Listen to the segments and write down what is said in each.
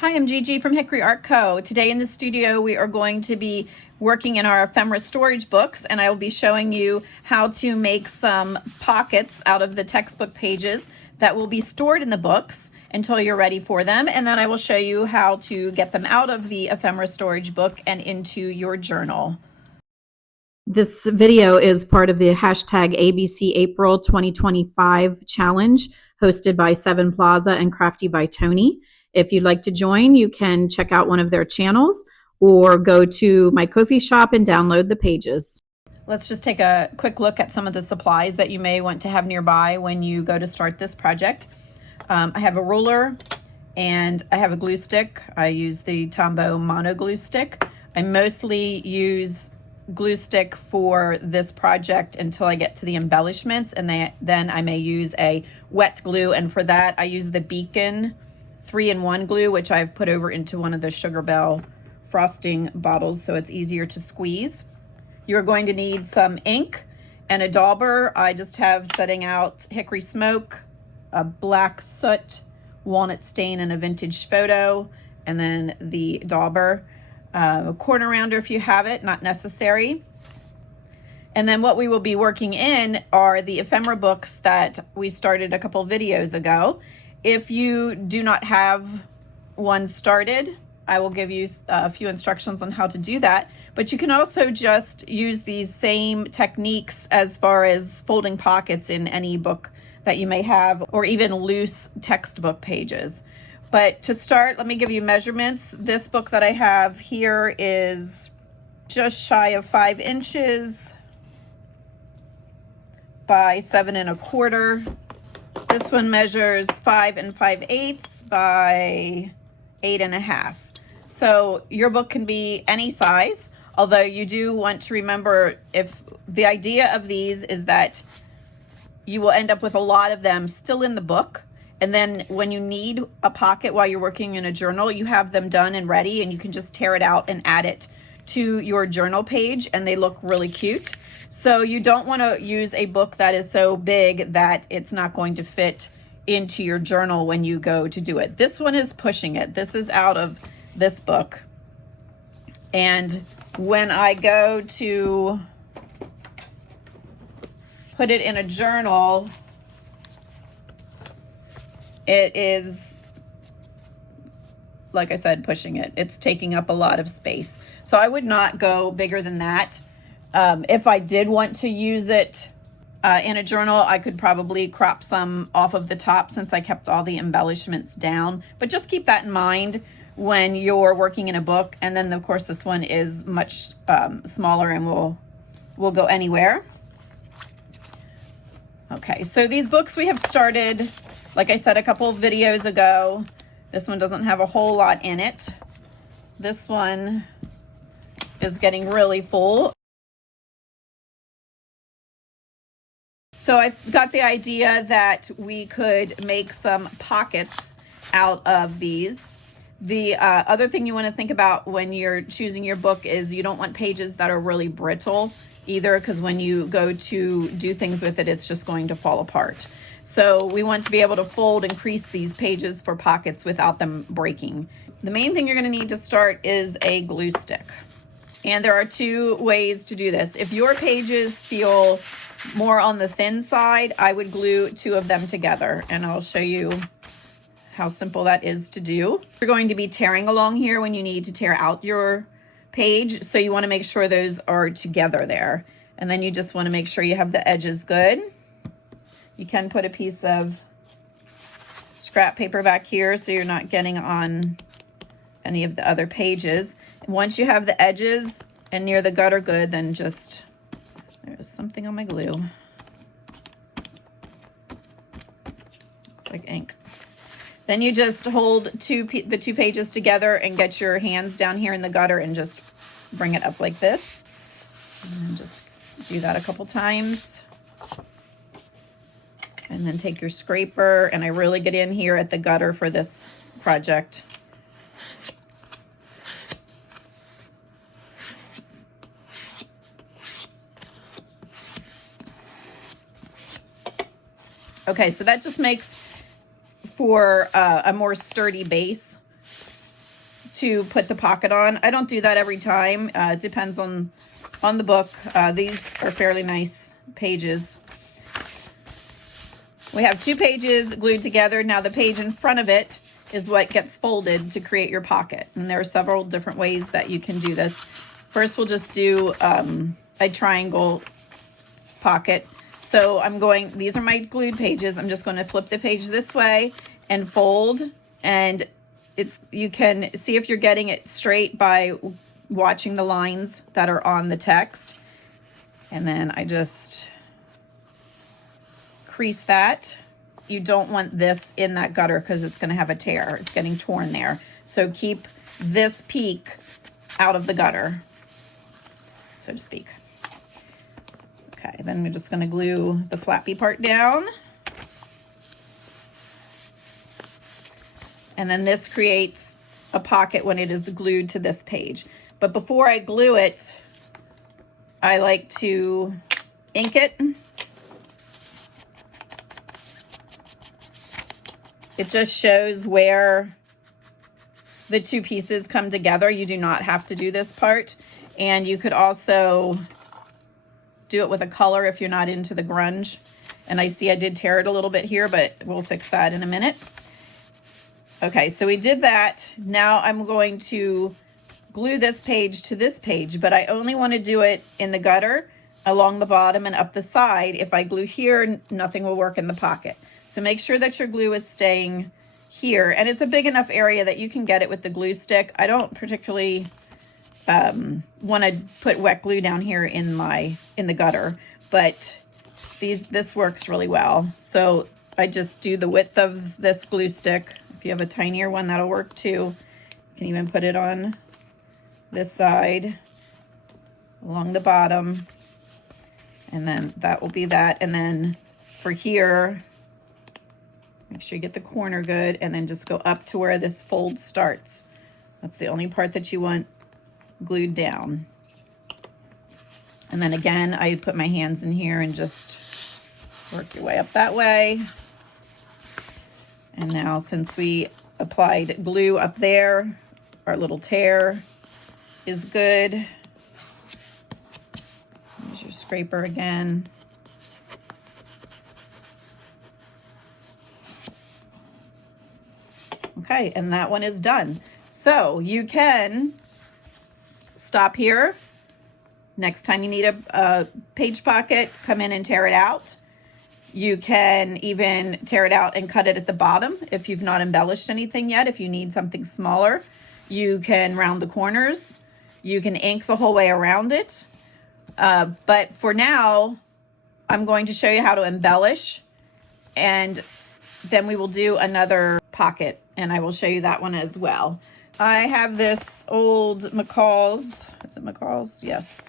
Hi, I'm Gigi from Hickory Art Co. Today in the studio we are going to be working in our ephemera storage books, and I will be showing you how to make some pockets out of the textbook pages that will be stored in the books until you're ready for them, and then I will show you how to get them out of the ephemera storage book and into your journal. This video is part of the hashtag ABC April 2025 challenge hosted by Seven Plaza and Crafty by Tony. If you'd like to join, you can check out one of their channels or go to my Ko-fi shop and download the pages. Let's just take a quick look at some of the supplies that you may want to have nearby when you go to start this project. I have a ruler and I have a glue stick. I use the Tombow mono glue stick. I mostly use glue stick for this project until I get to the embellishments, and then I may use a wet glue, and for that I use the Beacon 3-in-1 glue, which I've put over into one of the Sugar Bell frosting bottles so it's easier to squeeze. You're going to need some ink and a dauber. I just have setting out hickory smoke, a black soot, walnut stain, and a vintage photo, and then the dauber. A corner rounder if you have it, not necessary. And then what we will be working in are the ephemera books that we started a couple videos ago. If you do not have one started, I will give you a few instructions on how to do that. But you can also just use these same techniques as far as folding pockets in any book that you may have, or even loose textbook pages. But to start, let me give you measurements. This book that I have here is just shy of 5 inches by 7 1/4. This one measures 5 5/8 by 8 1/2. So your book can be any size, although you do want to remember, if the idea of these is that you will end up with a lot of them still in the book, and then when you need a pocket while you're working in a journal, you have them done and ready, and you can just tear it out and add it to your journal page, and they look really cute. So you don't want to use a book that is so big that it's not going to fit into your journal when you go to do it. This one is pushing it. This is out of this book. And when I go to put it in a journal, it is, like I said, pushing it. It's taking up a lot of space. So I would not go bigger than that. If I did want to use it in a journal, I could probably crop some off of the top since I kept all the embellishments down. But just keep that in mind when you're working in a book. And then of course this one is much smaller and will go anywhere. Okay, so these books we have started, like I said, a couple of videos ago. This one doesn't have a whole lot in it. This one is getting really full. So I got the idea that we could make some pockets out of these. The other thing you want to think about when you're choosing your book is you don't want pages that are really brittle either, because when you go to do things with it, it's just going to fall apart. So we want to be able to fold and crease these pages for pockets without them breaking. The main thing you're going to need to start is a glue stick. And there are 2 ways to do this. If your pages feel more on the thin side, I would glue 2 of them together, and I'll show you how simple that is to do. You're going to be tearing along here when you need to tear out your page, so you want to make sure those are together there. And then you just want to make sure you have the edges good. You can put a piece of scrap paper back here so you're not getting on any of the other pages. And once you have the edges and near the gutter good, then just, there's something on my glue. Looks like ink. Then you just hold the 2 pages together and get your hands down here in the gutter and just bring it up like this. And just do that a couple times. And then take your scraper, and I really get in here at the gutter for this project. Okay, so that just makes for a more sturdy base. to put the pocket on. I don't do that every time. It depends on the book. These are fairly nice pages. We have 2 pages glued together. Now the page in front of it is what gets folded to create your pocket. And there are several different ways that you can do this. First, we'll just do a triangle pocket. So these are my glued pages. I'm just going to flip the page this way and fold. And you can see if you're getting it straight by watching the lines that are on the text. And then I just crease that. You don't want this in that gutter because it's going to have a tear. It's getting torn there. So keep this peak out of the gutter, so to speak. Okay, then we're just going to glue the flappy part down. And then this creates a pocket when it is glued to this page. But before I glue it, I like to ink it. It just shows where the 2 pieces come together. You do not have to do this part. And you could also do it with a color if you're not into the grunge. And I see I did tear it a little bit here, but we'll fix that in a minute. Okay, so we did that. Now I'm going to glue this page to this page, but I only want to do it in the gutter, along the bottom and up the side. If I glue here, nothing will work in the pocket. So make sure that your glue is staying here. And it's a big enough area that you can get it with the glue stick. I don't particularly want to put wet glue down here in the gutter, but this works really well. So I just do the width of this glue stick. If you have a tinier one, that'll work too. You can even put it on this side along the bottom, and then that will be that. And then for here, make sure you get the corner good, and then just go up to where this fold starts. That's the only part that you want glued down. And then again, I put my hands in here and just work your way up that way. And now, since we applied glue up there, our little tear is good. Use your scraper again. Okay, and that one is done. So you can stop here. Next time you need a page pocket, come in and tear it out. You can even tear it out and cut it at the bottom if you've not embellished anything yet. If you need something smaller, you can round the corners. You can ink the whole way around it. But for now, I'm going to show you how to embellish, and then we will do another pocket, and I will show you that one as well. I have this old McCall's, is it McCall's? Yes.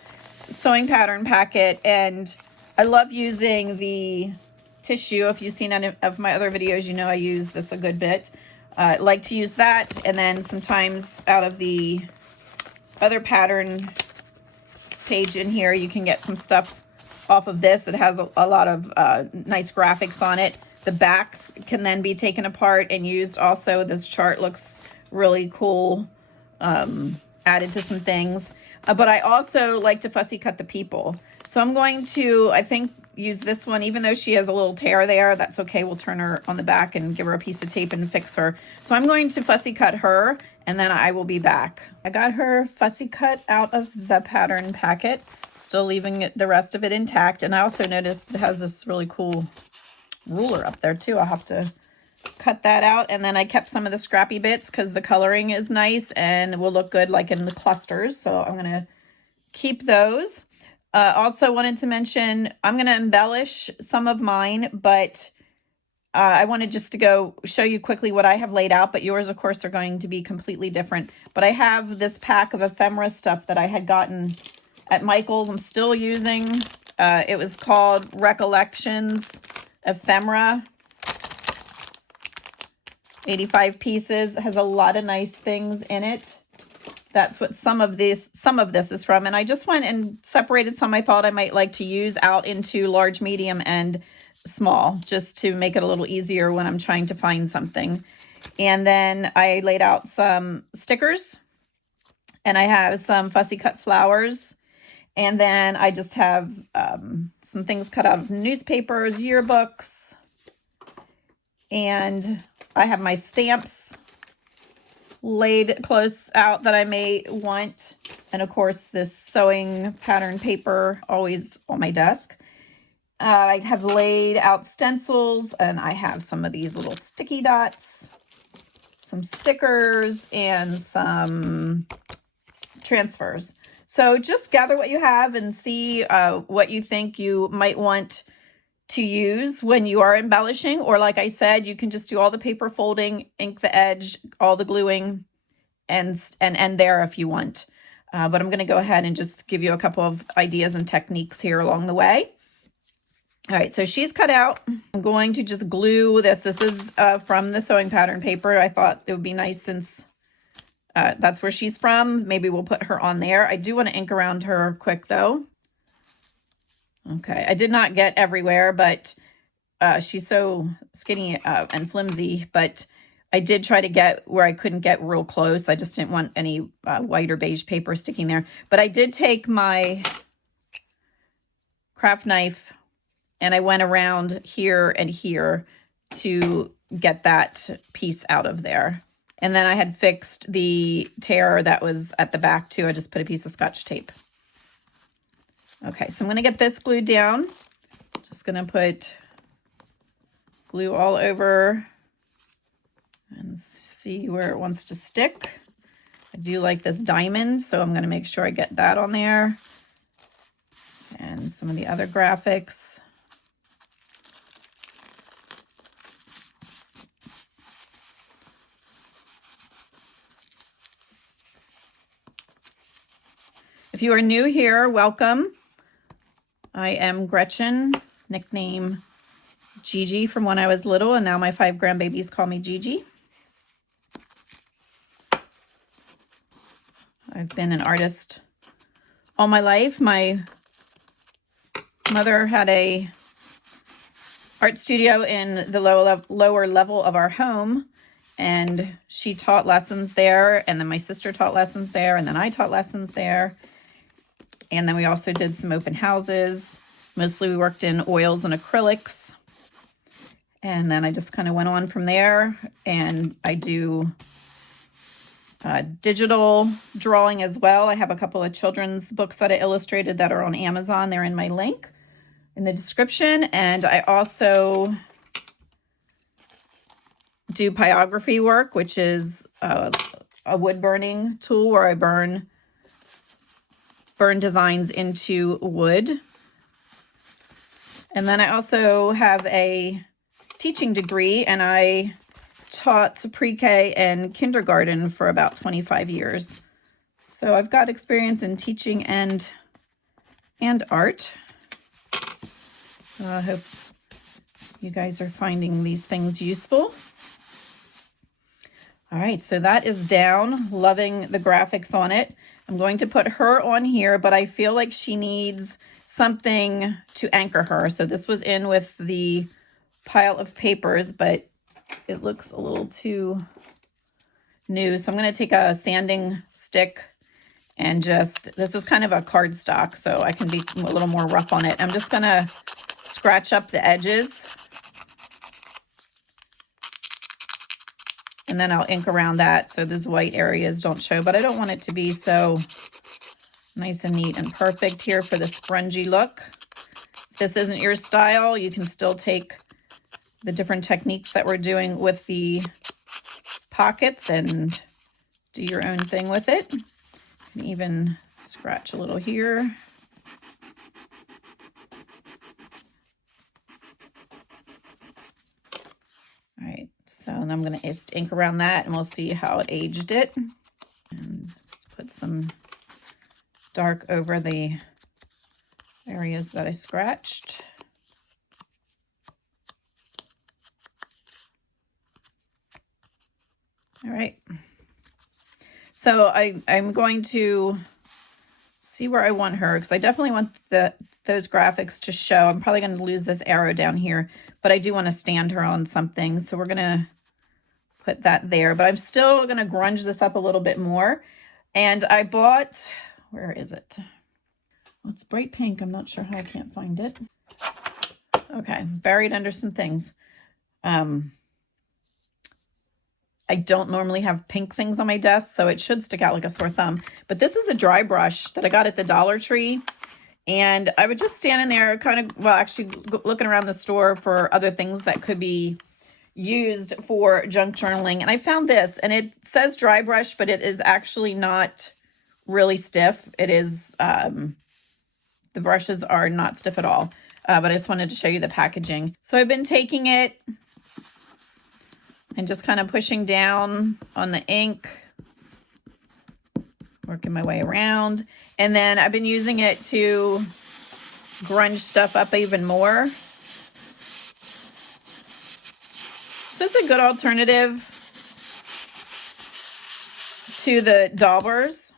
Sewing pattern packet, and I love using the tissue. If you've seen any of my other videos, you know I use this a good bit. I like to use that, and then sometimes out of the other pattern page in here, you can get some stuff off of this. It has a lot of nice graphics on it. The backs can then be taken apart and used also. This chart looks really cool, added to some things. But I also like to fussy cut the people. So I'm going to, I think, use this one. Even though she has a little tear there, that's okay. We'll turn her on the back and give her a piece of tape and fix her. So I'm going to fussy cut her, and then I will be back. I got her fussy cut out of the pattern packet, still leaving the rest of it intact. And I also noticed it has this really cool ruler up there too. I'll have to cut that out. And then I kept some of the scrappy bits because the coloring is nice and will look good like in the clusters. So I'm going to keep those. Also wanted to mention, I'm going to embellish some of mine, but I wanted just to go show you quickly what I have laid out, but yours, of course, are going to be completely different. But I have this pack of ephemera stuff that I had gotten at Michael's. I'm still using. It was called Recollections Ephemera. 85 pieces. It has a lot of nice things in it. That's what some of this is from. And I just went and separated some I thought I might like to use out into large, medium, and small, just to make it a little easier when I'm trying to find something. And then I laid out some stickers, and I have some fussy cut flowers. And then I just have some things cut out of newspapers, yearbooks, and I have my stamps laid close out that I may want. And of course, this sewing pattern paper always on my desk. I have laid out stencils, and I have some of these little sticky dots, some stickers, and some transfers. So just gather what you have and see what you think you might want to use when you are embellishing. Or like I said, you can just do all the paper folding, ink the edge, all the gluing, and end there if you want. But I'm going to go ahead and just give you a couple of ideas and techniques here along the way. All right, so she's cut out. I'm going to just glue this. This is from the sewing pattern paper. I thought it would be nice since that's where she's from. Maybe we'll put her on there. I do want to ink around her quick though. Okay, I did not get everywhere, but she's so skinny and flimsy, but I did try to get where I couldn't get real close. I just didn't want any white or beige paper sticking there. But I did take my craft knife and I went around here and here to get that piece out of there. And then I had fixed the tear that was at the back too. I just put a piece of Scotch tape. Okay, so I'm going to get this glued down. Just going to put glue all over and see where it wants to stick. I do like this diamond, so I'm going to make sure I get that on there. And some of the other graphics. If you are new here, welcome. I am Gretchen, nickname Gigi from when I was little, and now my 5 grandbabies call me Gigi. I've been an artist all my life. My mother had a art studio in the lower level of our home, and she taught lessons there, and then my sister taught lessons there, and then I taught lessons there. And then we also did some open houses. Mostly we worked in oils and acrylics. And then I just kind of went on from there. And I do digital drawing as well. I have a couple of children's books that I illustrated that are on Amazon. They're in my link in the description. And I also do pyrography work, which is a wood burning tool where I burn designs into wood. And then I also have a teaching degree, and I taught pre-K and kindergarten for about 25 years. So I've got experience in teaching and art. I hope you guys are finding these things useful. All right, so that is down. Loving the graphics on it. I'm going to put her on here, but I feel like she needs something to anchor her. So this was in with the pile of papers, but it looks a little too new. So I'm going to take a sanding stick and just, this is kind of a cardstock, so I can be a little more rough on it. I'm just going to scratch up the edges. And then I'll ink around that so those white areas don't show, but I don't want it to be so nice and neat and perfect here for this grungy look. If this isn't your style, you can still take the different techniques that we're doing with the pockets and do your own thing with it. You can even scratch a little here. All right, so and I'm going to just ink around that, and we'll see how it aged it. And just put some dark over the areas that I scratched. All right. So I'm going to see where I want her, because I definitely want those graphics to show. I'm probably going to lose this arrow down here, but I do want to stand her on something. So we're going to put that there, but I'm still going to grunge this up a little bit more. And I bought, where is it? Well, it's bright pink. I'm not sure how I can't find it. Okay, buried under some things. I don't normally have pink things on my desk, so it should stick out like a sore thumb. But this is a dry brush that I got at the Dollar Tree. And I would just stand in there kind of, well, actually looking around the store for other things that could be used for junk journaling. And I found this, and it says dry brush, but it is actually not really stiff. It is, the brushes are not stiff at all. But I just wanted to show you the packaging. So I've been taking it and just kind of pushing down on the ink, working my way around. And then I've been using it to grunge stuff up even more. So it's a good alternative to the daubers.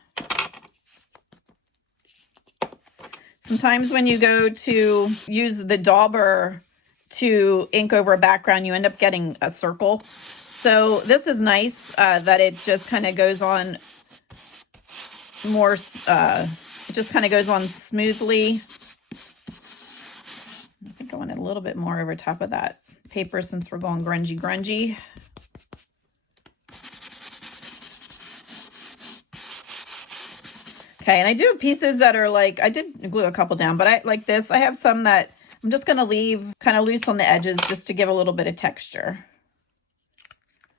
Sometimes when you go to use the dauber to ink over a background, you end up getting a circle. So this is nice that it just kind of goes on more, it just kind of goes on smoothly. I think I want a little bit more over top of that paper since we're going grungy. Okay, and I do have pieces that are like, I did glue a couple down, but I like this. I have some that I'm just going to leave kind of loose on the edges just to give a little bit of texture.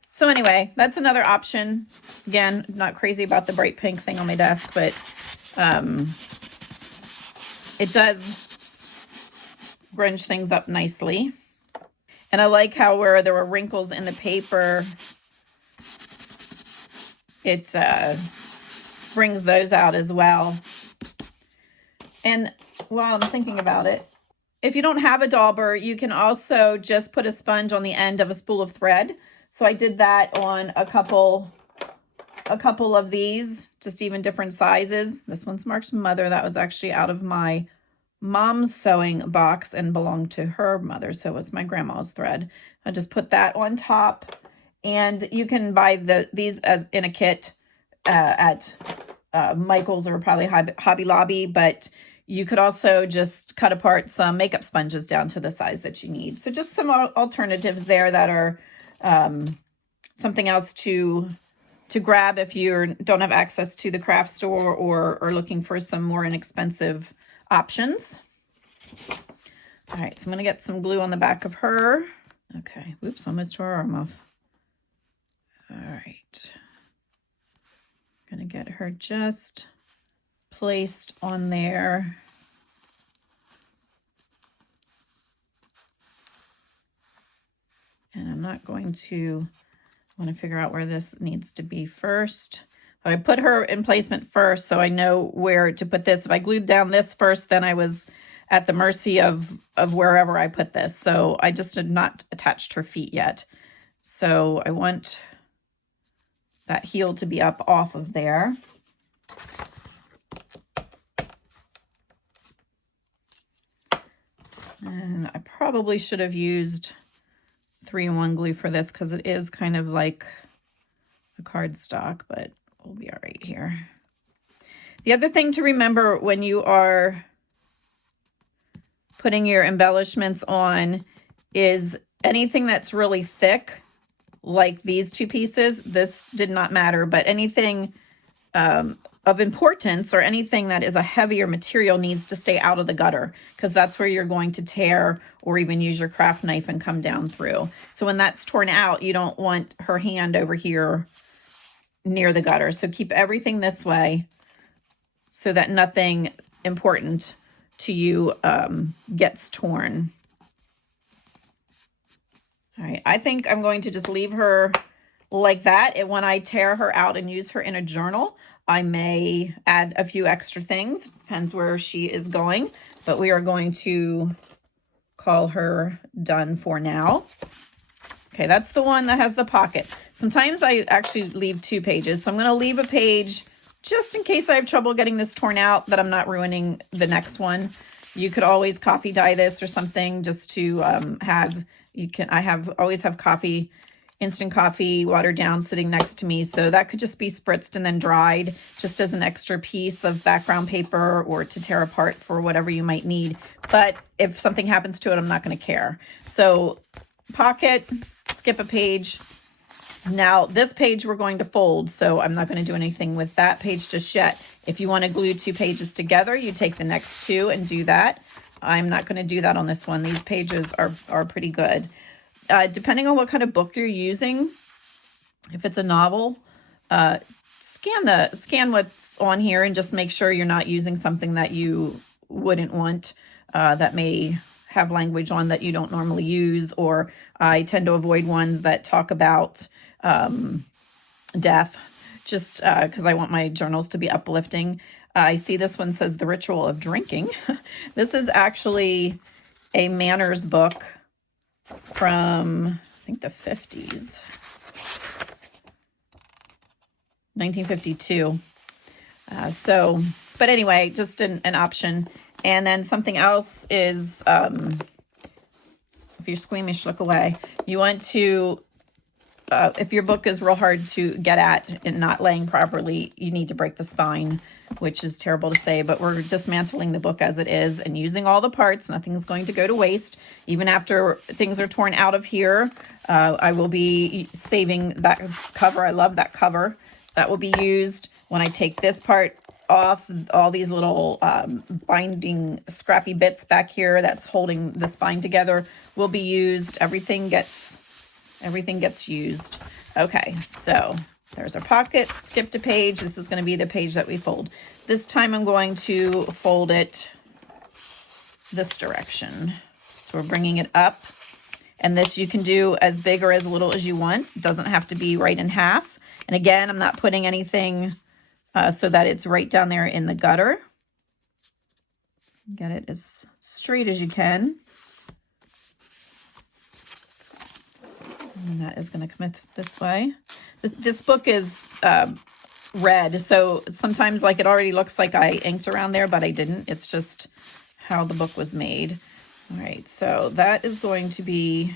So anyway, that's another option. Again, not crazy about the bright pink thing on my desk, but it does grunge things up nicely. And I like how where there were wrinkles in the paper, it brings those out as well. And while I'm thinking about it, if you don't have a dauber, you can also just put a sponge on the end of a spool of thread. So I did that on a couple of these, just even different sizes. This one's Mark's mother. That was actually out of my mom's sewing box and belonged to her mother. So it was my grandma's thread. I just put that on top, and you can buy these as in a kit at Michael's or probably Hobby Lobby, but you could also just cut apart some makeup sponges down to the size that you need. So just some alternatives there that are something else to grab if you don't have access to the craft store or are looking for some more inexpensive options. All right, so I'm gonna get some glue on the back of her. Okay, oops, almost tore her arm off. All right, gonna get her just placed on there. And I'm not going to, I want to figure out where this needs to be first. But I put her in placement first so I know where to put this. If I glued down this first, then I was at the mercy of wherever I put this. So I just had not attached her feet yet. So I want that heel to be up off of there. And I probably should have used 3-in-1 glue for this because it is kind of like a cardstock, but we'll be all right here. The other thing to remember when you are putting your embellishments on is anything that's really thick, like these two pieces, this did not matter, but anything of importance or anything that is a heavier material needs to stay out of the gutter because that's where you're going to tear or even use your craft knife and come down through. So when that's torn out, you don't want her hand over here near the gutter. So keep everything this way so that nothing important to you gets torn. All right, I think I'm going to just leave her like that. And when I tear her out and use her in a journal, I may add a few extra things, depends where she is going, but we are going to call her done for now. Okay, that's the one that has the pocket. Sometimes I actually leave 2 pages, so I'm going to leave a page just in case I have trouble getting this torn out, that I'm not ruining the next one. You could always coffee dye this or something just to always have coffee instant coffee watered down sitting next to me. So that could just be spritzed and then dried just as an extra piece of background paper or to tear apart for whatever you might need. But if something happens to it, I'm not going to care. So pocket, skip a page. Now this page we're going to fold, so I'm not going to do anything with that page just yet. If you want to glue 2 pages together, you take the next 2 and do that. I'm not going to do that on this one. These pages are pretty good. Depending on what kind of book you're using, if it's a novel, scan what's on here and just make sure you're not using something that you wouldn't want, that may have language on that you don't normally use, or I tend to avoid ones that talk about death, just because I want my journals to be uplifting. I see this one says The Ritual of Drinking. This is actually a manners book from, I think, the 50s. 1952. But anyway, just an option. And then something else is, if you're squeamish, look away. You want to, if your book is real hard to get at and not laying properly, you need to break the spine, which is terrible to say, but we're dismantling the book as it is and using all the parts. Nothing's going to go to waste. Even after things are torn out of here, I will be saving that cover. I love that cover. That will be used when I take this part off. All these little binding scrappy bits back here that's holding the spine together will be used. Everything gets used. Okay, so there's our pocket. Skipped a page. This is going to be the page that we fold. This time I'm going to fold it this direction. So we're bringing it up. And this you can do as big or as little as you want. It doesn't have to be right in half. And again, I'm not putting anything so that it's right down there in the gutter. Get it as straight as you can. And that is going to come this way. This book is red, so sometimes like it already looks like I inked around there, but I didn't. It's just how the book was made. All right, so that is going to be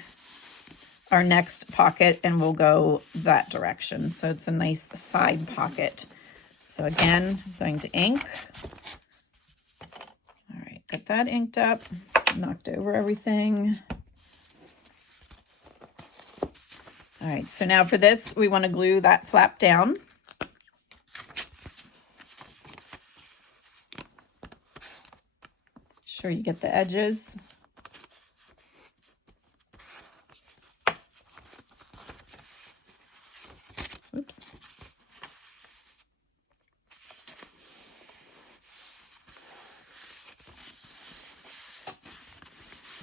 our next pocket, and we'll go that direction. So it's a nice side pocket. So again, I'm going to ink. All right, got that inked up, knocked over everything. All right, so now for this, we want to glue that flap down. Sure you get the edges. Oops.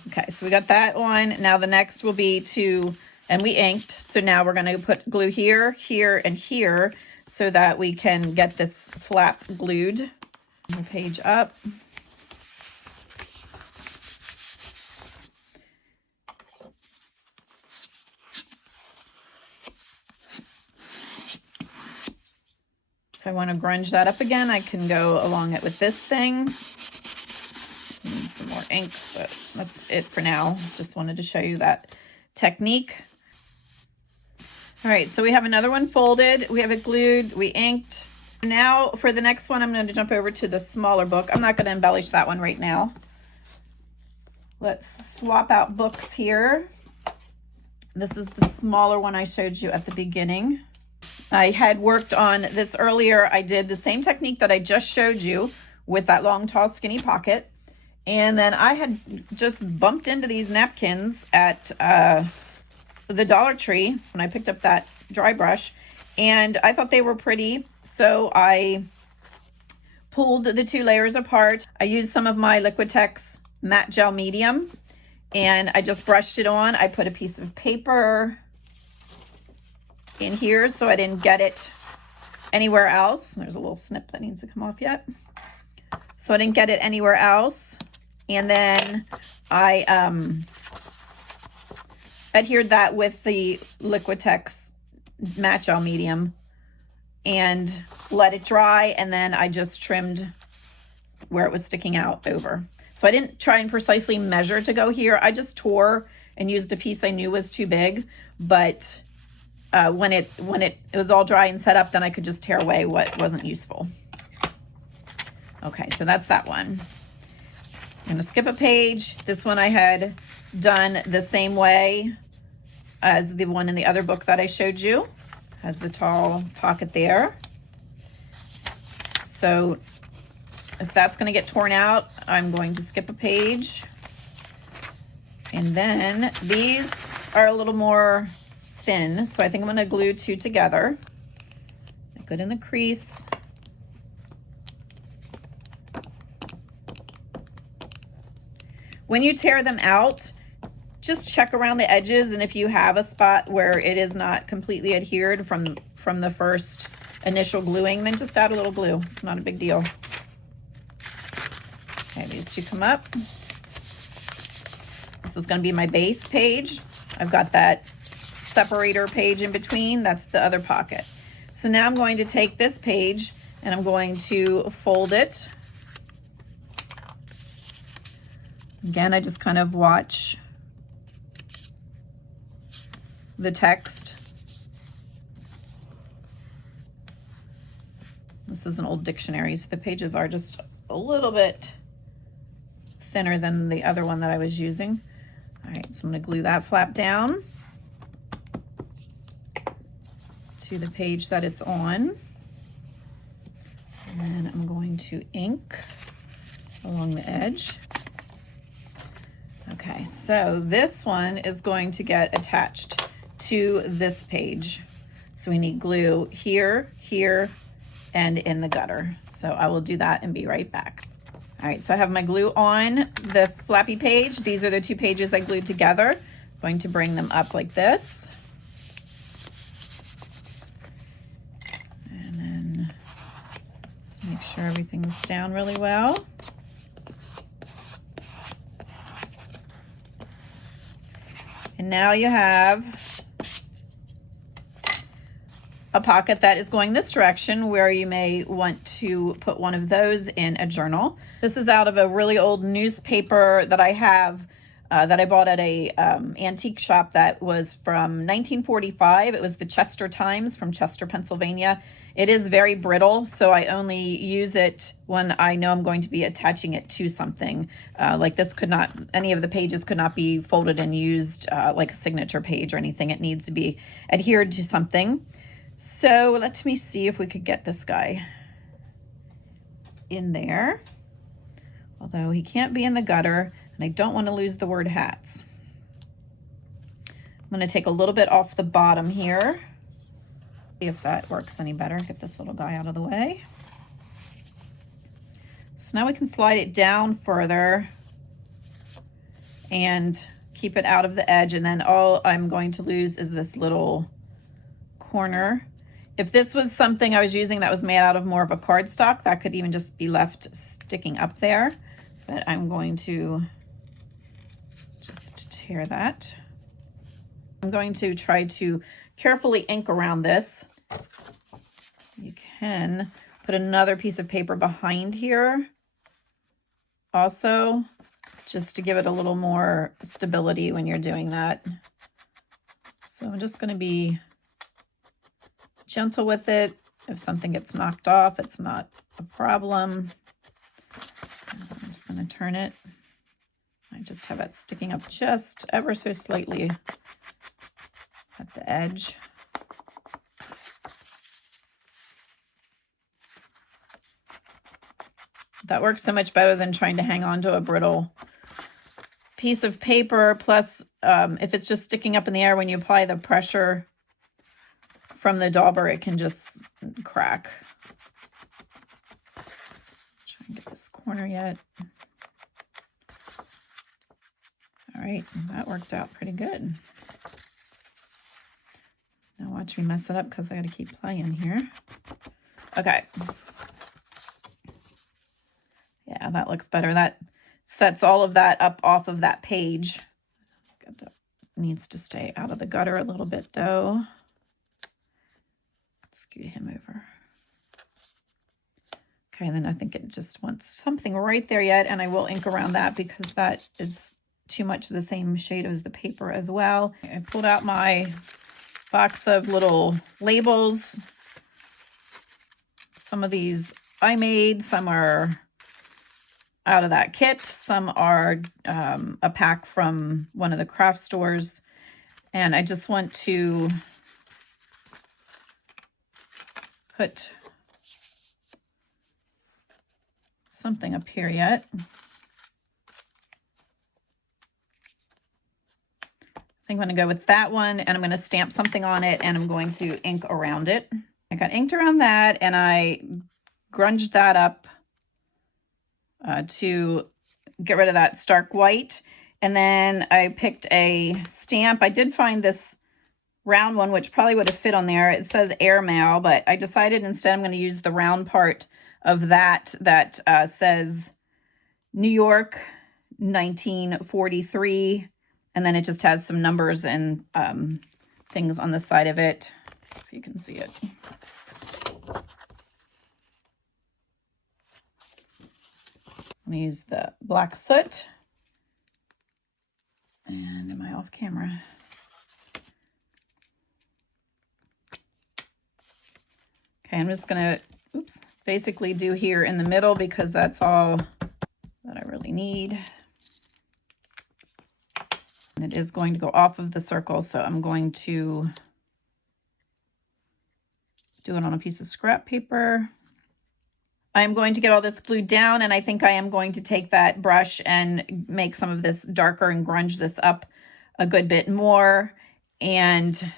Okay, so we got that on. Now the next will be to, and we inked, so now we're going to put glue here, here, and here so that we can get this flap glued. The page up. If I want to grunge that up again, I can go along it with this thing. Need some more ink, but that's it for now. Just wanted to show you that technique. All right, so we have another one folded. We have it glued. We inked. Now for the next one, I'm going to jump over to the smaller book. I'm not going to embellish that one right now. Let's swap out books here. This is the smaller one I showed you at the beginning. I had worked on this earlier. I did the same technique that I just showed you with that long, tall, skinny pocket. And then I had just bumped into these napkins at the Dollar Tree when I picked up that dry brush. And I thought they were pretty. So I pulled the 2 layers apart. I used some of my Liquitex matte gel medium. And I just brushed it on. I put a piece of paper in here so I didn't get it anywhere else. There's a little snip that needs to come off yet. So I didn't get it anywhere else. And then I adhered that with the Liquitex matte gel medium and let it dry. And then I just trimmed where it was sticking out over. So I didn't try and precisely measure to go here. I just tore and used a piece I knew was too big, but when it was all dry and set up, then I could just tear away what wasn't useful. Okay, so that's that one. I'm gonna skip a page. This one I had done the same way as the one in the other book that I showed you. Has the tall pocket there. So if that's gonna get torn out, I'm going to skip a page. And then these are a little more thin, so I think I'm gonna glue two together. Good in the crease. When you tear them out, just check around the edges, and if you have a spot where it is not completely adhered from the first initial gluing, then just add a little glue. It's not a big deal. Okay, these two come up. This is going to be my base page. I've got that separator page in between. That's the other pocket. So now I'm going to take this page and I'm going to fold it. Again, I just kind of watch the text. This is an old dictionary, so the pages are just a little bit thinner than the other one that I was using. All right, so I'm going to glue that flap down to the page that it's on. And then I'm going to ink along the edge. Okay, so this one is going to get attached to this page. So we need glue here, here, and in the gutter. So I will do that and be right back. All right, so I have my glue on the flappy page. These are the two pages I glued together. I'm going to bring them up like this. And then just make sure everything's down really well. And now you have a pocket that is going this direction where you may want to put one of those in a journal. This is out of a really old newspaper that I have that I bought at a antique shop that was from 1945. It was the Chester Times from Chester, Pennsylvania. It is very brittle, so I only use it when I know I'm going to be attaching it to something. Like this could not, any of the pages could not be folded and used like a signature page or anything. It needs to be adhered to something. So let me see if we could get this guy in there. Although he can't be in the gutter, and I don't want to lose the word hats. I'm going to take a little bit off the bottom here. See if that works any better. Get this little guy out of the way. So now we can slide it down further and keep it out of the edge, and then all I'm going to lose is this little corner. If this was something I was using that was made out of more of a cardstock, that could even just be left sticking up there, but I'm going to just tear that. I'm going to try to carefully ink around this. You can put another piece of paper behind here also, just to give it a little more stability when you're doing that. So I'm just going to be gentle with it. If something gets knocked off, it's not a problem. I'm just going to turn it. I just have it sticking up just ever so slightly at the edge. That works so much better than trying to hang on to a brittle piece of paper. Plus, if it's just sticking up in the air when you apply the pressure from the dauber, it can just crack. Try and get this corner yet. All right, that worked out pretty good. Now watch me mess it up because I got to keep playing here. Okay. Yeah, that looks better. That sets all of that up off of that page. That needs to stay out of the gutter a little bit though. Let's scoot him over. Okay, and then I think it just wants something right there yet, and I will ink around that because that is too much the same shade as the paper as well. I pulled out my box of little labels. Some of these I made, some are out of that kit, some are a pack from one of the craft stores. And I just want to put something up here yet. I think I'm going to go with that one, and I'm going to stamp something on it, and I'm going to ink around it. I got inked around that, and I grunged that up to get rid of that stark white. And then I picked a stamp. I did find this round one, which probably would have fit on there. It says airmail, but I decided instead I'm going to use the round part of that says New York 1943, and then it just has some numbers and things on the side of it, if you can see it. I'm going to use the black soot. And am I off camera? Okay, I'm just going to, basically do here in the middle because that's all that I really need. And it is going to go off of the circle, so I'm going to do it on a piece of scrap paper. I'm going to get all this glued down, and I think I am going to take that brush and make some of this darker and grunge this up a good bit more, and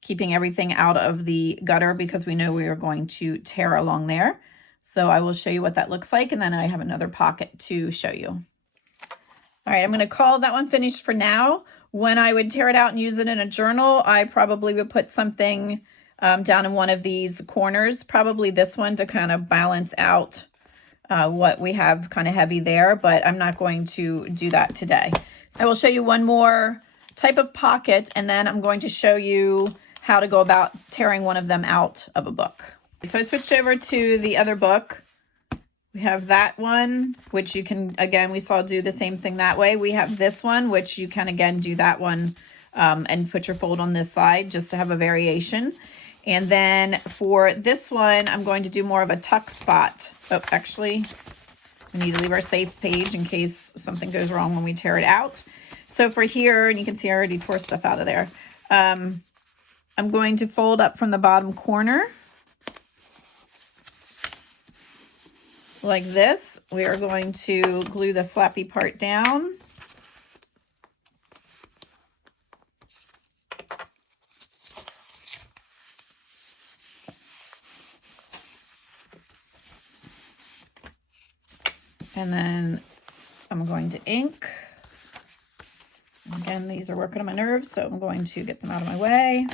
keeping everything out of the gutter because we know we are going to tear along there. So I will show you what that looks like, and then I have another pocket to show you. All right, I'm going to call that one finished for now. When I would tear it out and use it in a journal, I probably would put something down in one of these corners, probably this one, to kind of balance out what we have kind of heavy there, but I'm not going to do that today. So I will show you one more type of pocket, and then I'm going to show you how to go about tearing one of them out of a book. So I switched over to the other book. We have that one, which you can, again, we saw do the same thing that way. We have this one, which you can, again, do that one and put your fold on this side just to have a variation. And then for this one, I'm going to do more of a tuck spot. Oh, actually, we need to leave our safe page in case something goes wrong when we tear it out. So for here, and you can see I already tore stuff out of there. I'm going to fold up from the bottom corner like this. We are going to glue the flappy part down. And then I'm going to ink. Again, these are working on my nerves, so I'm going to get them out of my way.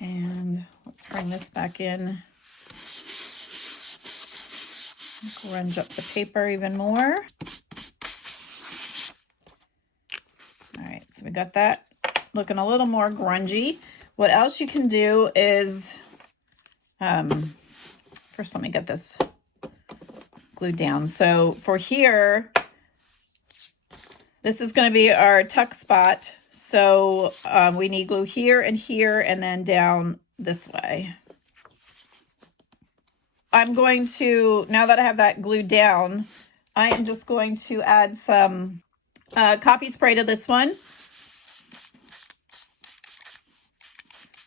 And let's bring this back in. Grunge up the paper even more. All right, so we got that looking a little more grungy. What else you can do is, first let me get this glued down. So for here, this is going to be our tuck spot. So we need glue here, and then down this way. I'm going to, now that I have that glued down, I am just going to add some coffee spray to this one.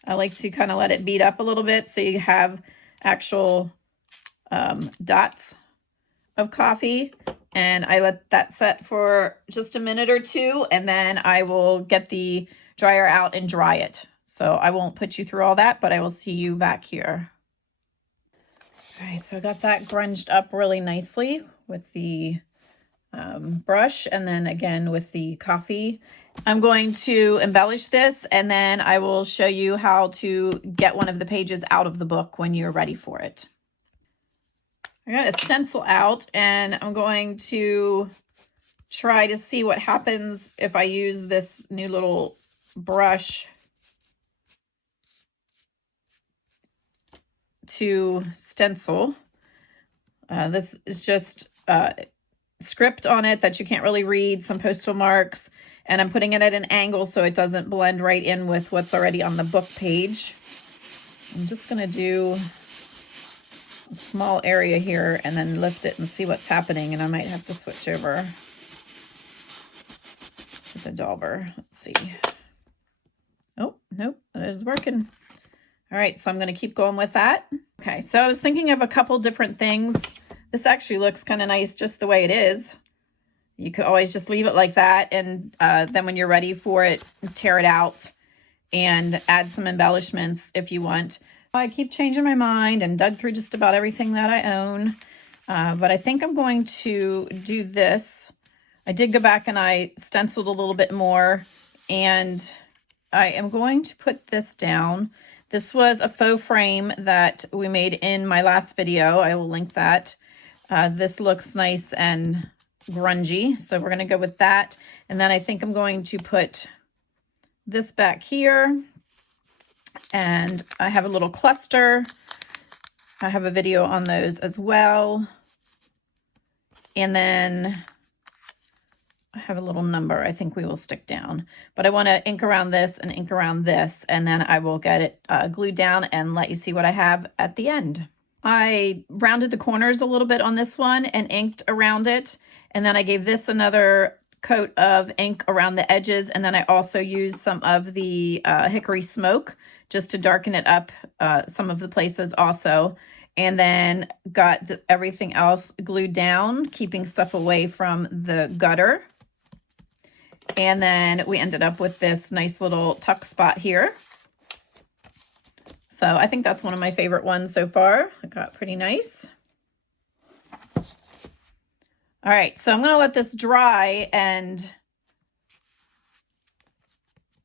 I like to kind of let it beat up a little bit so you have actual dots of coffee. And I let that set for just a minute or two, and then I will get the dryer out and dry it. So I won't put you through all that, but I will see you back here. All right, so I got that grunged up really nicely with the brush, and then again with the coffee. I'm going to embellish this, and then I will show you how to get one of the pages out of the book when you're ready for it. I got a stencil out, and I'm going to try to see what happens if I use this new little brush to stencil. This is just script on it that you can't really read, some postal marks, And I'm putting it at an angle so it doesn't blend right in with what's already on the book page. I'm just going to do a small area here and then lift it and see what's happening. And I might have to switch over to the dauber. Let's see. Oh, nope, that is working. All right, so I'm going to keep going with that. Okay, so I was thinking of a couple different things. This actually looks kind of nice just the way it is. You could always just leave it like that, and then when you're ready for it, tear it out and add some embellishments if you want. I keep changing my mind and dug through just about everything that I own, but I think I'm going to do this. I did go back and I stenciled a little bit more, and I am going to put this down. This was a faux frame that we made in my last video. I will link that. This looks nice and grungy, so we're going to go with that. And then I think I'm going to put this back here, and I have a little cluster. I have a video on those as well. And then I have a little number I think we will stick down, but I want to ink around this and ink around this, and then I will get it glued down and let you see what I have at the end. I rounded the corners a little bit on this one and inked around it, and then I gave this another coat of ink around the edges, and then I also used some of the Hickory Smoke just to darken it up some of the places also, and then got everything else glued down, keeping stuff away from the gutter. And then we ended up with this nice little tuck spot here. So I think that's one of my favorite ones so far. It got pretty nice. All right, so I'm going to let this dry and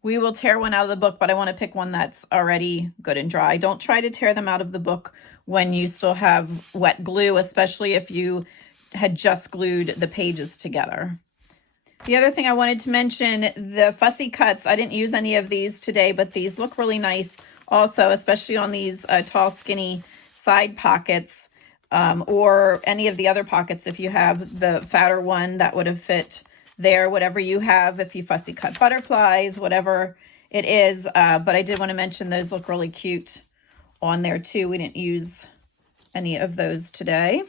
we will tear one out of the book, but I want to pick one that's already good and dry. Don't try to tear them out of the book when you still have wet glue, especially if you had just glued the pages together. The other thing I wanted to mention, the fussy cuts, I didn't use any of these today, but these look really nice also, especially on these tall, skinny side pockets, or any of the other pockets. If you have the fatter one, that would have fit there, whatever you have, if you fussy cut butterflies, whatever it is. But I did want to mention those look really cute on there too. We didn't use any of those today.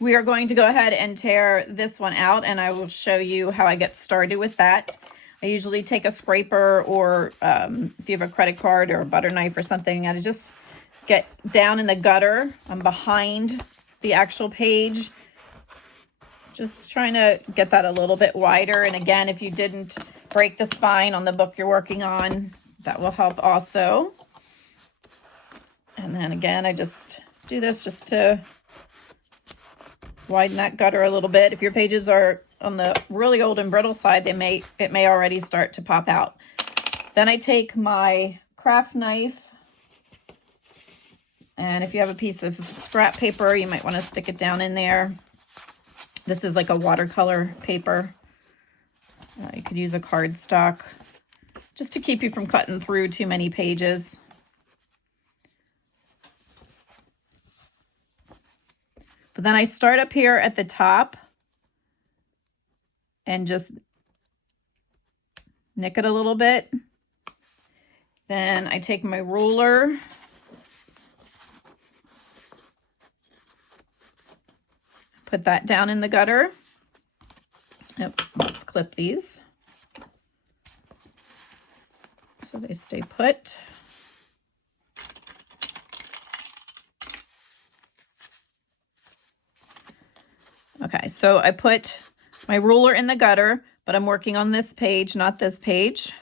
We are going to go ahead and tear this one out, and I will show you how I get started with that. I usually take a scraper, or if you have a credit card or a butter knife or something, and I just get down in the gutter. I'm behind the actual page, just trying to get that a little bit wider. And again, if you didn't break the spine on the book you're working on, that will help also. And then again, I just do this just to widen that gutter a little bit. If your pages are on the really old and brittle side, it may already start to pop out. Then I take my craft knife, and if you have a piece of scrap paper, you might want to stick it down in there. This is like a watercolor paper. You could use a cardstock just to keep you from cutting through too many pages. But then I start up here at the top and just nick it a little bit. Then I take my ruler, put that down in the gutter. Yep, let's clip these so they stay put. Okay, so I put my ruler in the gutter, but I'm working on this page, not this page.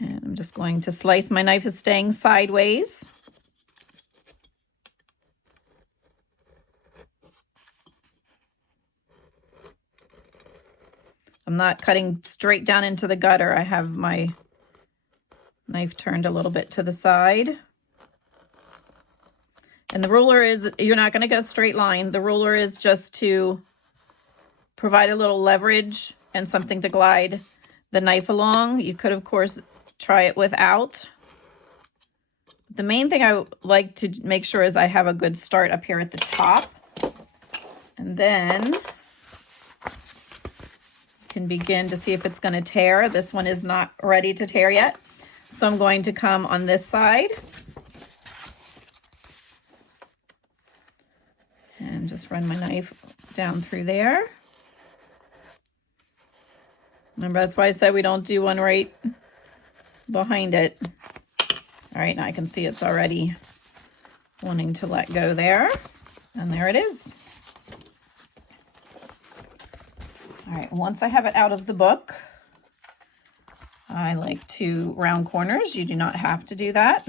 And I'm just going to slice. My knife is staying sideways. I'm not cutting straight down into the gutter. I have my knife turned a little bit to the side. And the ruler is, you're not going to go straight line. The ruler is just to provide a little leverage and something to glide the knife along. You could, of course, try it without. The main thing I like to make sure is I have a good start up here at the top. And then can begin to see if it's going to tear. This one is not ready to tear yet. So I'm going to come on this side and just run my knife down through there. Remember, that's why I said we don't do one right behind it. All right, now I can see it's already wanting to let go there. And there it is. All right, once I have it out of the book, I like to round corners. You do not have to do that.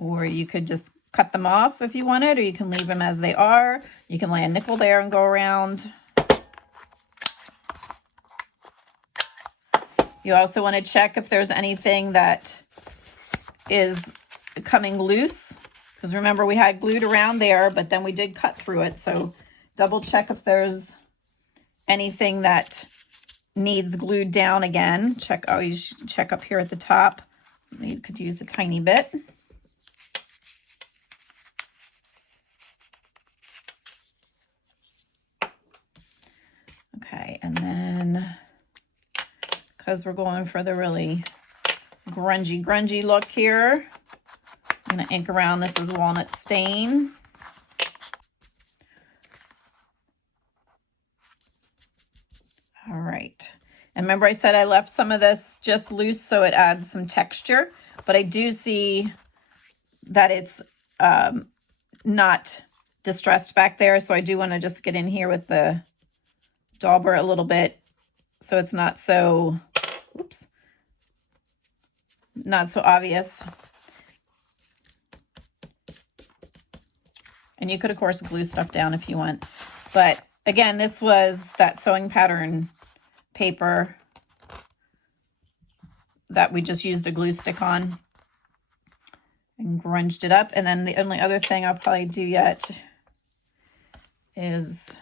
Or you could just cut them off if you wanted, or you can leave them as they are. You can lay a nickel there and go around. You also want to check if there's anything that is coming loose, because remember we had glued around there, but then we did cut through it. So double check if there's anything that needs glued down again. Always check up here at the top. You could use a tiny bit. Okay, and then because we're going for the really grungy look here, I'm going to ink around. This is walnut stain. All right. And remember I said I left some of this just loose so it adds some texture, but I do see that it's not distressed back there. So I do want to just get in here with the dauber a little bit so it's not so, oops, not so obvious. And you could, of course, glue stuff down if you want. But again, this was that sewing pattern paper that we just used a glue stick on and grunged it up. And then the only other thing I'll probably do yet is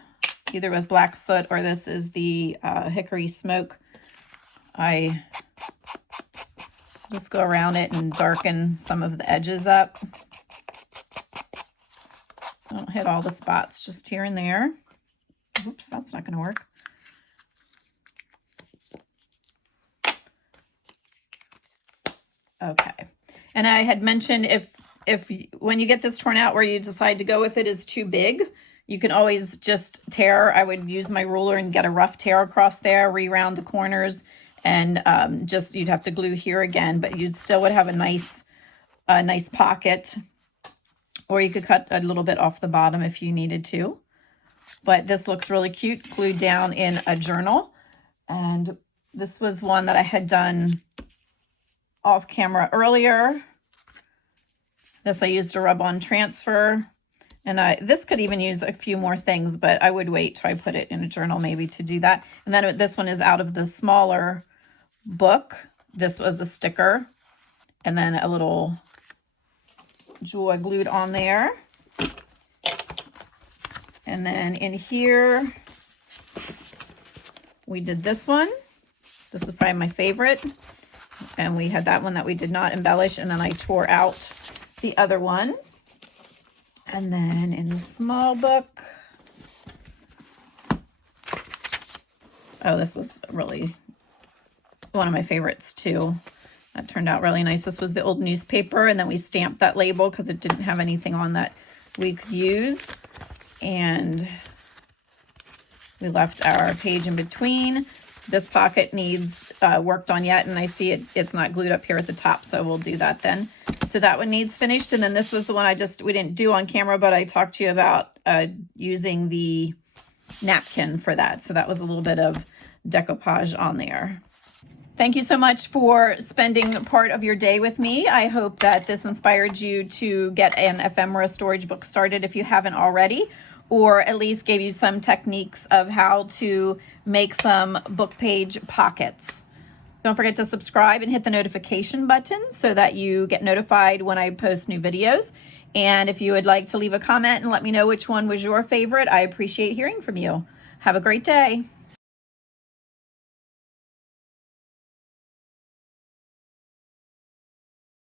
either with black soot or this is the hickory smoke. I just go around it and darken some of the edges up. Don't hit all the spots, just here and there. Oops, that's not going to work. Okay. And I had mentioned if when you get this torn out where you decide to go with it is too big, you can always just tear. I would use my ruler and get a rough tear across there, re-round the corners, and just you'd have to glue here again, but you still would have a nice pocket. Or you could cut a little bit off the bottom if you needed to. But this looks really cute, glued down in a journal. And this was one that I had done off camera earlier. This I used to rub on transfer. And this could even use a few more things, but I would wait till I put it in a journal maybe to do that. And then this one is out of the smaller book. This was a sticker. And then a little jewel I glued on there. And then in here, we did this one. This is probably my favorite. And we had that one that we did not embellish. And then I tore out the other one. And then in the small book, oh, this was really one of my favorites too. That turned out really nice. This was the old newspaper, and then we stamped that label because it didn't have anything on that we could use. And we left our page in between. This pocket needs worked on yet, and I see it's not glued up here at the top, so we'll do that then. So that one needs finished. And then this was the one we didn't do on camera, but I talked to you about using the napkin for that. So that was a little bit of decoupage on there. Thank you so much for spending part of your day with me. I hope that this inspired you to get an ephemera storage book started if you haven't already, or at least gave you some techniques of how to make some book page pockets. Don't forget to subscribe and hit the notification button so that you get notified when I post new videos. And if you would like to leave a comment and let me know which one was your favorite, I appreciate hearing from you. Have a great day.